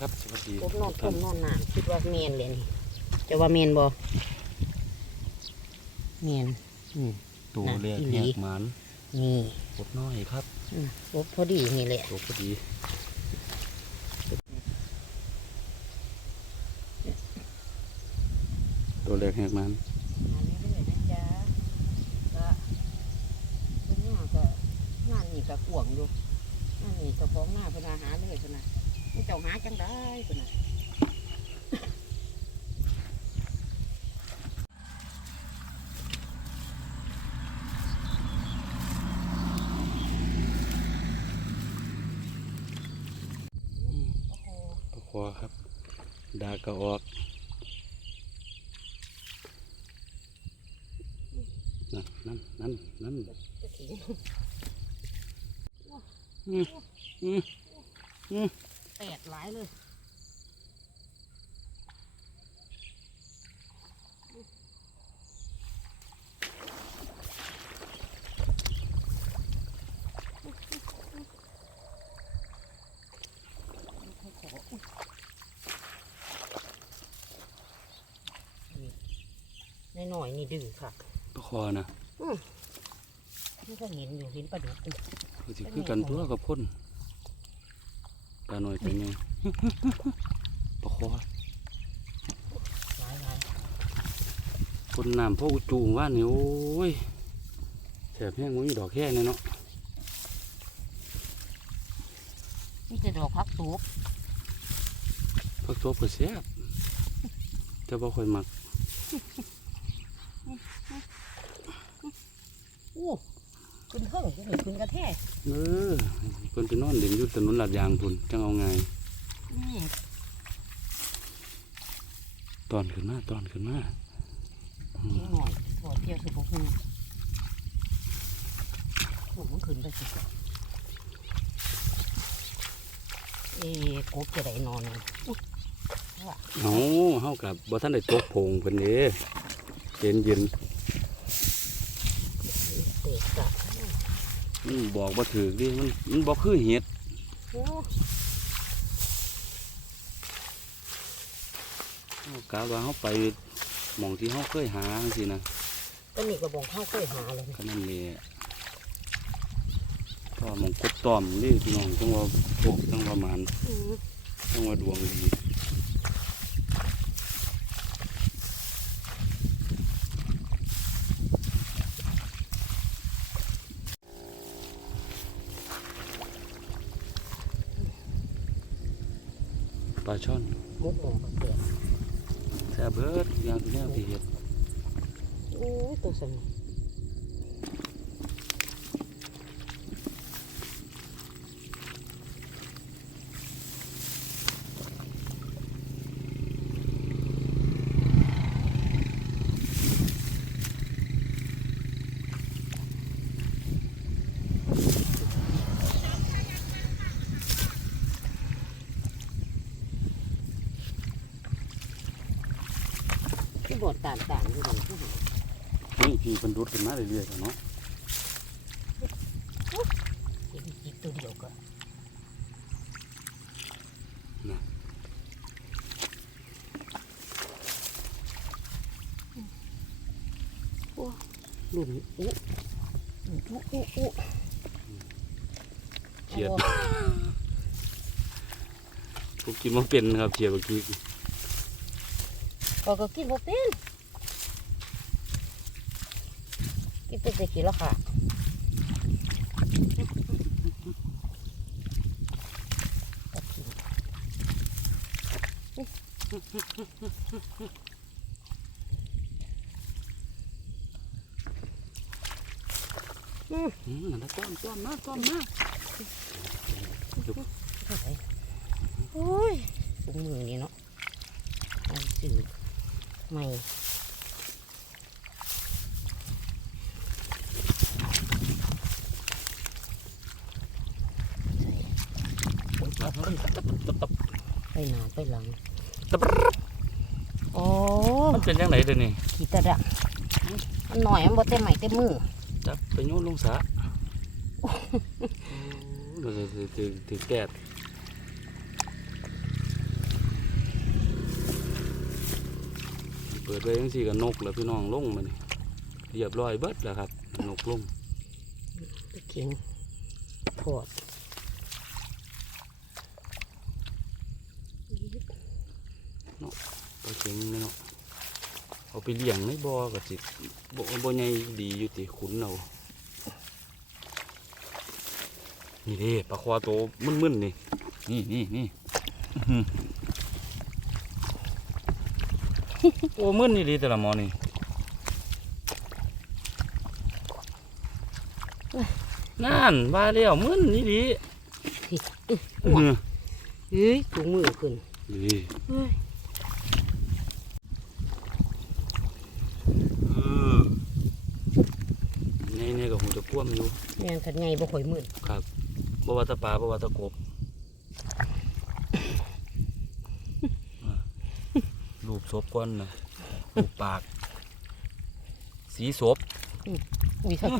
ครับสวัสดีกบนอนทุต้กมนท่านอนน้ำคิดว่าเมนเลยนี่จะว่าเมนบ่เมนอืมตัวแรกอีหแหลีกหมันนี่กบน้อยครับอืมกบพอดีนี่แหละตัวพอดีตัวแรกแหกหมันมาเรื่อยๆนะจ๊ะก็วันนี้ก็งานนี่ก็กวางอยู่งานนี่เจ้าของหน้าเพนว่าหาเลยเพนนะมึง เจ้าหาจังได้เพนนะคอครับ ดากระออกนั่นนั่นนั่นนั่นอืมอืมอืมายเลยในหน่อยๆนี่ดื้อค่ะปลาคอนะนี่ก็เห็นอยู่เห็นปลาดุกอยู่ก็สิคือกันตัวกับพ่นตาหน่อยเป็นไง ปลาคอหลายหลายคนน้ำพ่ออุจูงว่านี่โอ้ยแสบแห้งมันมีดอกแค่เนี่ยเนาะนี่จะดอกพักสูบพักตัวก็แซ่บแต่บ่ค่อยมักอู้ขึ้นเพิ่งขึ้นหรือขึ้นกระแทกเออคนไปนอนเด่นอยู่ถนนลาดยางพุ่นจังเอาไงายอืม ตอนขึ้นมาตอนขึ้นมาอืมทิ้งหน่อยถอดเที่ยวสุบหูโอ้มันขึ้นไปสิเอ๊ะกบจะได้นอนเลยอุ๊ยว่าเอาเฮากับบ่ทันได้ตกโพงเพิ่นเด้เย็นเย็นเตะกะอืมบอกบ่ถูกดิมันมันบ่คือเห็ด โอ้ เฮา กะว่าเฮาไปหม่องที่เฮาเคยหาจังซี่นะก็นี่กระบอกข้าวเคยหาเลยนะก็นั่นแหละก็หม่องกบต้อมนี่พี่น้องจังว่าโชคจังว่าหมานอืมจังว่าดวงดีปลาช่อน มุกหมองกระเสือแซ่บเบิดอย่างทุกแนวที่เห็ดโอ้ยตัวสนุ กที่บดต่างๆอยู่นี่ที่หานี่พี่เพิ่นรุดขึ้นมาเรื่อยๆเนาะเห็นจิตตัวเดียวก็โอ้หลุนอุ๊อุ๊อุ๊อุ๊เขียดผมกินบ่เป็นครับเขียดเมื่อกี้ก็ก็กินบ่เป็นกิน เป็นแต่ขี้ละค่ะตัดทิ้งอืมนั่นนะต้อนต้อนมาต้อนมาอะไรโอ้ยถุงมือนี่ ไปหนาไปหลังตบโอ้มันเป็นยังไงเดี๋ยวนี้ขีตะระมันหน่อยมันบ่เต็มไหมเต็มมือจับไปโยนลงสระถือถือถือแกดเปิดไปยังสี่กับนกเล้วพี่น้องลงมาเนี่ยเรียบร้อยเบิดแล้วครับ นกลงเกียงโคต ปลาเข็งนี่เนาะเอาไปเลี้ยงในบ่อก็สิบ่บ่ใหญ่ดีอยู่ติขุนเอานี่เด้ปลาควาโตมึนๆนี่นี่นี่นี่อื้อหือโอ้มึนนี่ดีแต่ละหมอนี่นั่นว่าแล้วมึนนี่ดีอื้อหือเฮ้ยถุงมือขึ้นนี่ เฮ้ย เออนี่นี่ก็หูจะพ่ วมอยู่แม่นขันไงบ่ข่อยมืดครับบว่าแตะปลาบว่าแตะกบอะรูปศพก่อนนะรูปปาก สีศพอุ้ยครับ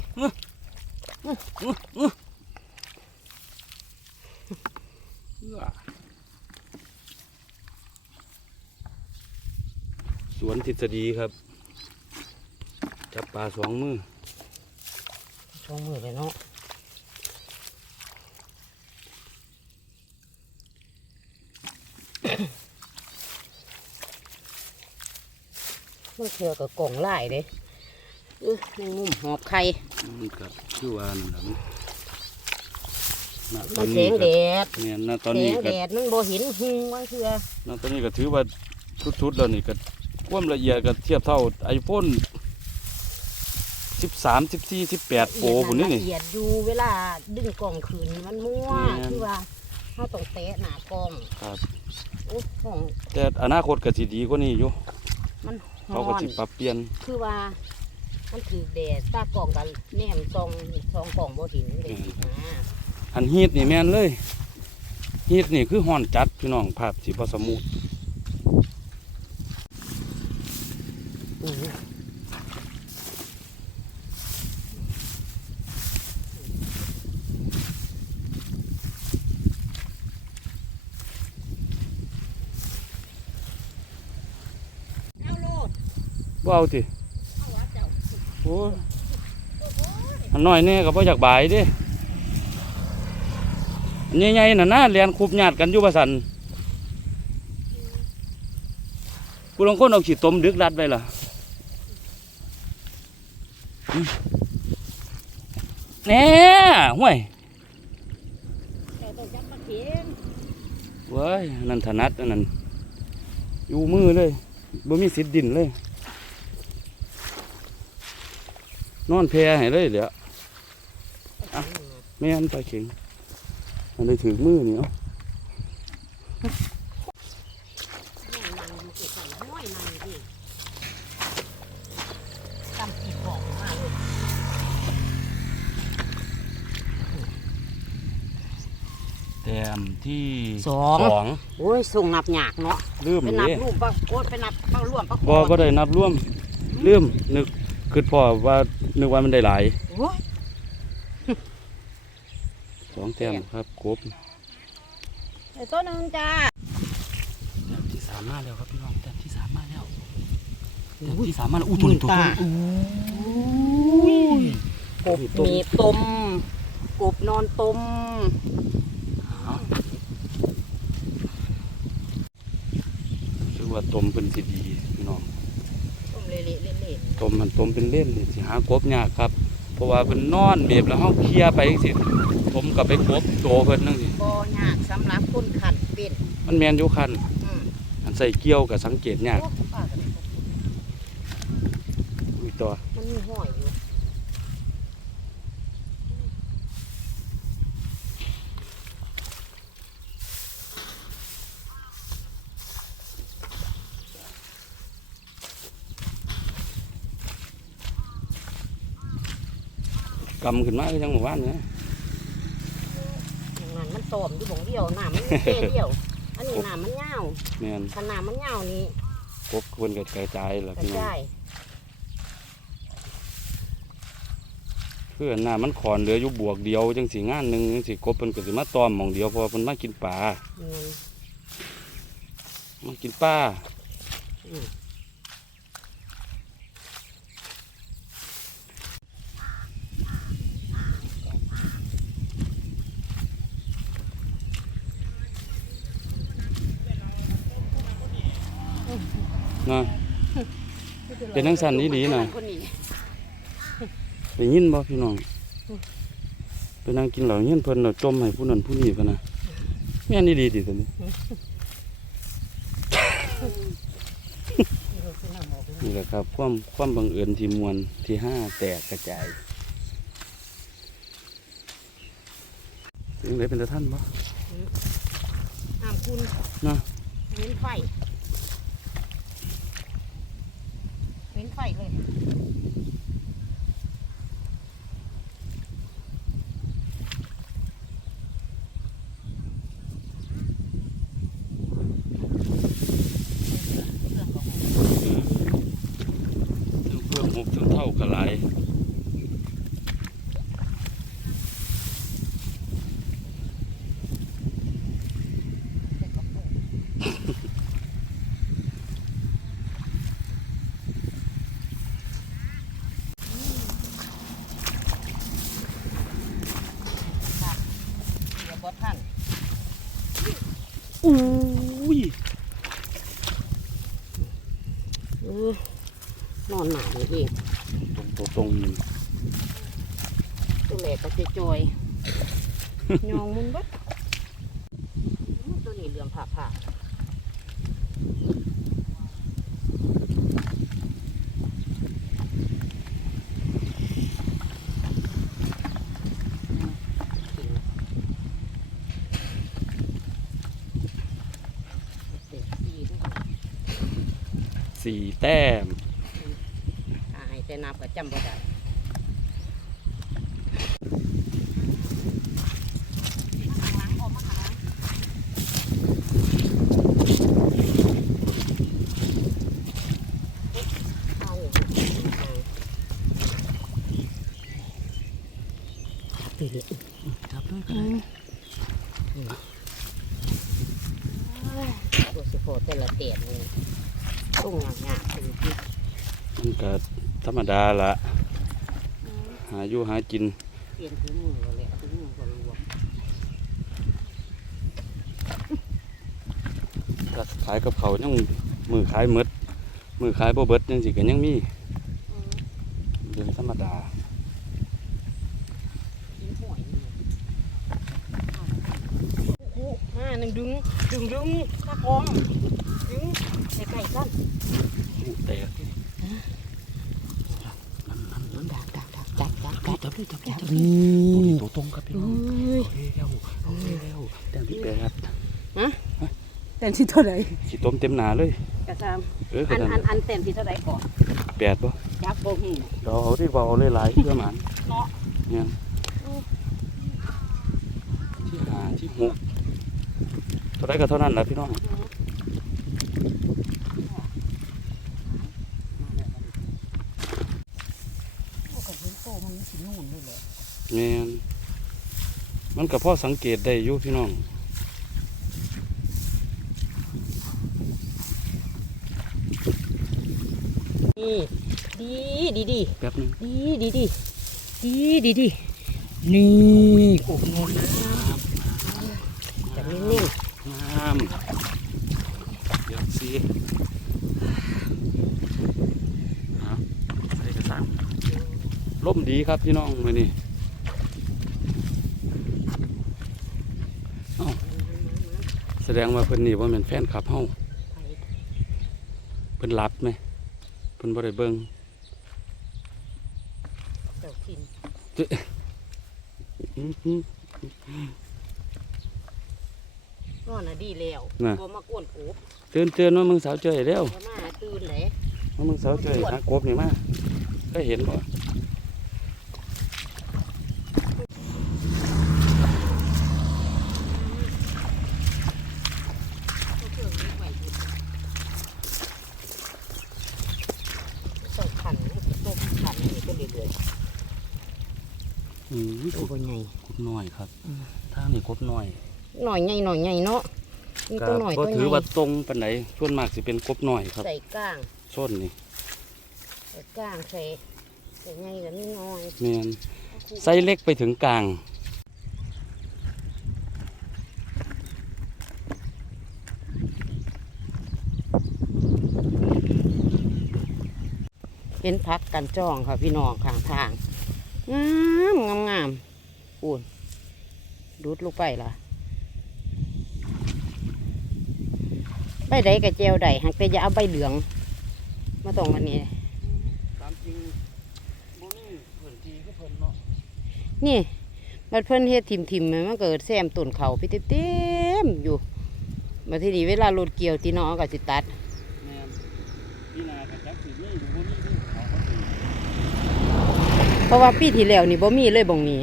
สวนทฤษฎีครับ จับปลาสองมือ ช่องมือเลยเนาะมันเถื่อกับกล่องไล่เด้เออในมุมหอบไข่มันก็คือว่านั่นแหละณตมัอนนแสนี้งก็แดดเนี่ยณตอนแสนี้งก็แดดมันบ่เห็นหุงว่าเถื่อณตอนนี้ก็ถือว่าชุดๆแล้วนี่ก็ความละเอียดก็เทียบเท่าไอโฟน สิบสามสิบสี่สิบแปดโปรพุ่นนี่นี่ละเอียดอยู่เวลาดึงกล่องคืนมันมั่วแม่นคือว่าเขาต้องเตะหน้ากล่องครับโอ้ห้อง แต่อนาคตก็สิดีกว่านี้อยู่มันฮ้เขาก็อนสิปรับเปลี่ยนคือว่า มันถือแดดตากล่องกันแนมซองซองกล่องบ่เหินเลยนะอันฮีทนี่แม่นเลยฮีทนี่คือห้อนจัดพี่น้องภาพสิบ่สมูท อือเอาโลด บ่เอาติเอาวะเจ้าโอ้ยอันน้อยแน่ก็บ่อยากบายด้อันใหญ่ๆน่ะนะเรียนคุบญาติกันอยู่ว่าซั่นผู้ลางคนเอาขี้ตมดึกดัดไว้ล่ะแน่ห่วยเว้ยนั่นถนัดนนั้นอยู่มือเลยบ่มีสิทธิ์ดินเลย นอนแพให้เลยเดี๋ยวไม่อันปลาเข็งมันได้ถือมือนี่เนาะนั่งอยู่ใส่ห้อยนั่งดิตำปีกบอกมาเลยแต้มที่สอง สองโอ้ยส่งนับหยากเนาะลืมไปเลนับยรูปปะโคตรไปนับปะร่วมปะโคบ่ตรบ่ได้นับร่วมลืมนึก คือพ่อว่านึกว่ามันได้หลายโอ้ยสองแต้มครับครบไอ้ตัวหนึงจ้าแต้มที่สามมาแล้วครับพี่น้องแต้มที่สามมาแล้วแต้มที่สามมาแล้วอู้ตัวนี้ตัวตาตัวกบมีต้มกบนอนต้มคือว่าต้มเป็นสิดีพี่น้อง ต้มเละๆเละ ต้มมันต้มเป็นเล่นนี่สิหากบยากครับเพราะว่าเป็นนอนเบียบแล้วเฮาเคลียร์ไปจังซี่ผมก็ไปกบโตเพิ่นจังซี่ๆบ่ยากสำหรับคนขันเป็นมันแม่นอยู่คันอืมอันใส่เกี่ยวกับสังเกตยากโอ้ป้าก็ได้ขอบคุณอุ้ยตัวมันมีห้อยอยู่ำขึ้นมาก็ยังหมู่บ้านเนี่ยอย่างนั้นมันต้มอยู่บ่งเดียวน้ำมันมีแค่เดียว อันนี้น้ำมันยาวแม่นถ้าน้ำมันยาวนี่กบเพิ่นก็กระจายล่ะกระพี่น้องจายเพื่อนหน้ามันขอนเหลืออยู่บวกเดียวจังสิงานหนึงจังสิกบเพิ่นก็สิมาตอมหม่องเดียวเพราะว่าเพิ่นมากินปลาอืมมากินปลา อืม นาะเป็นจังซั่นอีหลีน่ะคนนี้ได้ยินบ่พี่น้องไปนั่งกินเหล้าเฮียนเพิ่นน่ะจมให้ผู้นั้นผู้นี้พะนะแม่นอีหลีติซั่นนี่เราจะนำออกไปนี่แหละครับ ความความบังเอิญที่มวลที่ห้าแตกกระจายยังไงเป็นตาท่านบ่ห้ามคุณเนาะเว้นไฟ เว้นไฟเลย ทั้งเพื่องหกทั้งเท่ากระไร แต่กระปุกค่ะเดี๋ยวบอท่าน อุ้ย เออนอนหนานี่เอง ตรงตัวตรงนี่ ตัวแหลกก็ จะจอยยองมุนเบัดอื้อตัวนี้เหลืองผ่าผ่าเด็กสีด้วยสี่แต้มอายแต่นับก็จำบ่ได้ข้างหลังออกมาข้างหลังเอา ตีเด็กจับด้วยตัวสิโฟแต่ละเตียนนี่ตุ้งหยาบๆเป็นที่มันก็ธรรมดาละหาอยู่หากินเปลี่ยนถือมือเลยถือมือก็รวมก็ขายกับเขาวยังมือขายหมดมือขายบ่เบิดยังสิก็ยังมีเรื่องธรรมดา กินหวยนี่โอ้โห ห้าหนึ่งดึงดึงดึงตะกองดึงใส่ไก่กันแตกดักดักดักดักดักดักจับด้วยจับด้วยจับนี่ตัวตรงครับพี่น้เอ้องยเฮ้ยเร็วเฮ้ยเร็วแต้มที่แปดเต็มที่เท่าไหร่ขีต้มเต็มหนาเลยกระซามเออขอันนาดอันอันเต็มที่เท่าไหร่ก่อนแปดป่ะยักษ์โบหูเราเอาที่เบาเลยหลายๆเพื่อหมันเนาะเนี่ยที่หาที่หก เท่าไรก็เท่านั้นแหละพี่น้องโอ้กับเห็นโตมันสีนุ่นเลยแหละแมนมันก็พอสังเกตได้อยู่พี่น้องนี่ดีดีดีแป๊บหนึงดีดีดีดีดีดีนี่โอ้โหน้ำจับนิ่ง น้ำเดี๋ยวสิเอาใส่กระสังล่มดีครับพี่น้องมือนี่แสดงว่าเพิ่นนี่ว่าเป็นแฟนคลับเฮาๆเพิ่นรับไหมเพิ่นบ่ได้เบิ่งเจ้าทินอื้อหือ นอนน่ะดีแล้วน่ะ บ่มากวนโอบเตือนเตือนว่ามึงสาวเจยแล้วบ่มาตื่นเลยว่ามึงสาวเจยหากบนี่มาก็เห็นบ่เอาเครื่องนี้ไว้อยู่ต้องขันต้มขันนี่ก็เรื่อยอืมๆตัวบ่ใหญ่ กบน้อยครับอืมทางนี้กบน้อย หน่อยใหญ่หน่อยใหญ่เนาะนี่ก็ตัวหน่อยก็ตัวใหถือญ่ว่าตรงปานไหนส่วนมากสิเป็นกบน้อยครับใส่ก้างส้นนี่ใส่ก้างใส่ใส่ใหญ่กับนี่น้อยแม่นไซส์เล็กไปถึงกลางห็นพักกันจ้องค่ะพี่น้องข้างทางงามงามงามปูนดูดลูกไปล่ะ ใบใดกับเจลใดหักแต่อย่าเอาใบเหลือง มาตรงอันนี้ ตามจริงบ่มีพื้นที่คือเพิ่นเนาะนี่บัดเพิ่นเฮ็ดทิมทิมๆมันเกิดแซมต้นเขาไปเต็มๆอยู่มาที่นี่เวลารถเกี่ยวตีน้องก็สิตัด แม่นพี่นาก็จักสิมีหรือบ่มีนี่เขาก็สิเพราะว่าปีที่แล้วนี่บ่มีเลยบ่งนี้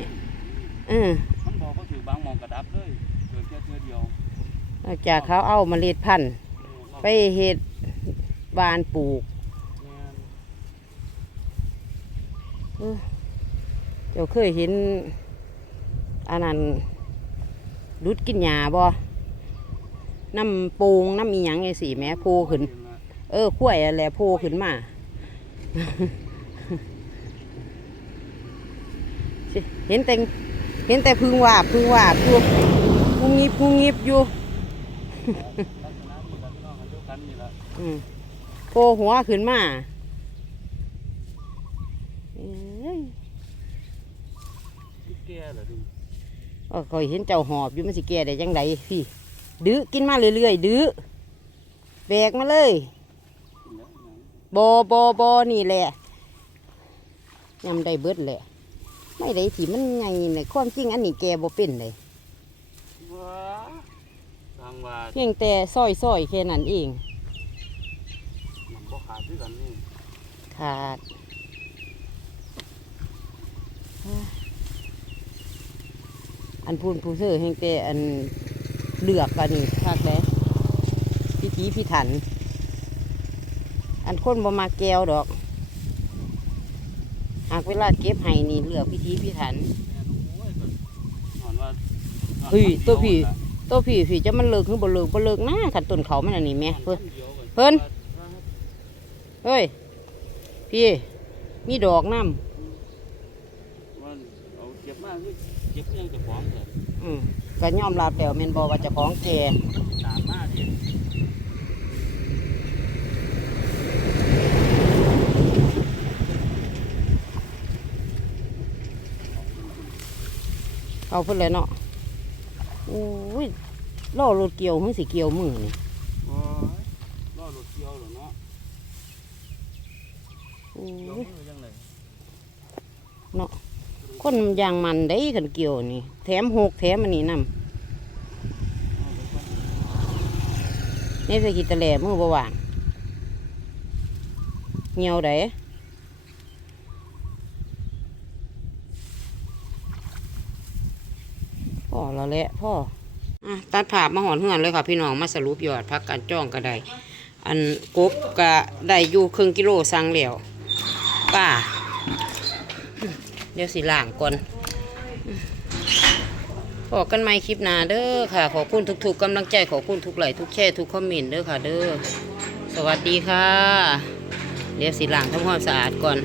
เออมันบอกว่าถือบางหมองกระดับเลยเกิดแค่เทื่อเดียว นอกจากเขาเอาเมาเล็ดพันธุ์เออ ไปเฮ็ดบานปลูกแม่นเออเจ้าเคยเห็นอันนั้นรุดกินหญ้าบ่น้ำปูงน้ำอีหยังไงสิแหม่โพขึ้น เออขั้วยอะไรโพขึ้นมาเห็นแต่เห็นแต่พึ่งวาบพึ่งวาบอยู่พุงงิบพุงงิบอยู่ อืมโผล่หัวขึ้นมาเอ้ยที่แก่เหรอดิก็คอยเห็นเจ้าหอบอยู่มันสิแก่ได้ยังไงพี่ ดื้อกินมาเรื่อยๆดื้อแบกมาเลยกินแล้วหยังบอบอบอนี่แหละยำได้เบิดแหละ ไม่ได้ที่มันไงเลยความจริงอันนี้แกบ่เป็นเลยว้าทางว่าเพียงแต่ซอยซอยๆแค่นั้นเอง มันบ่ขาดคือกันนี่ ขาดอันพูนผู้เสือเพียงแต่อันเลือกกันนี่คักเลยพิธีพิถัน อันคนบ่มาแก้วดอก หากเวลาเก็บไห้นี่เลือกพิธีพิถันแม่นโอ้ยก็นอนว่าเฮ้ยตัวพี่ตัวพี่พี่จะมันเลิกคือบ่เลิกบ่เลิกนะขันต้นเขามันอันนี้แหม่เพิ่นเพิ่นเฮ้ย พี่มีดอกน้ว่าเอาเก็บมาคือเก็บเรื่องเจะของเถอะำอืมก็ยอมรับแล้วแม่นบ่ว่าเจะของแกตามมาดิเอาเพิ่นเลยเนาะโอ้ยล่อรถเกี่ยวหึงสิเกี่ยวมือนี่โอ้ยรอรถเกี่ยวเหรอเนาะ โอ้เกี่ยวยมือยังไงคนยางมันได้กันเกี่ยวนี่ แถมหกแถมอันนี้นำในสกิตะแหล่มือบ่ว่างเหี่ยวได้พ่อแล้วแหละพ่ออะตัดภามาหอนเหือนเลยค่ะพี่น้องมาสรุปยอดพักการจ้องก็ไดอันกบก็ได้อยู่ครึ่งกิโลสั่งแล้ว ป้าเดี๋ยวสิล่างก่อนพอกันไหม่คลิปหน้าเด้อค่ะ ขอบคุณทุกๆกำลังใจขอบคุณทุกไหลทุกแช่ทุกคอมเมนต์เด้อค่ะ เด้อ สวัสดีค่ะ เดี๋ยวสิล่างทำความสะอาดก่อน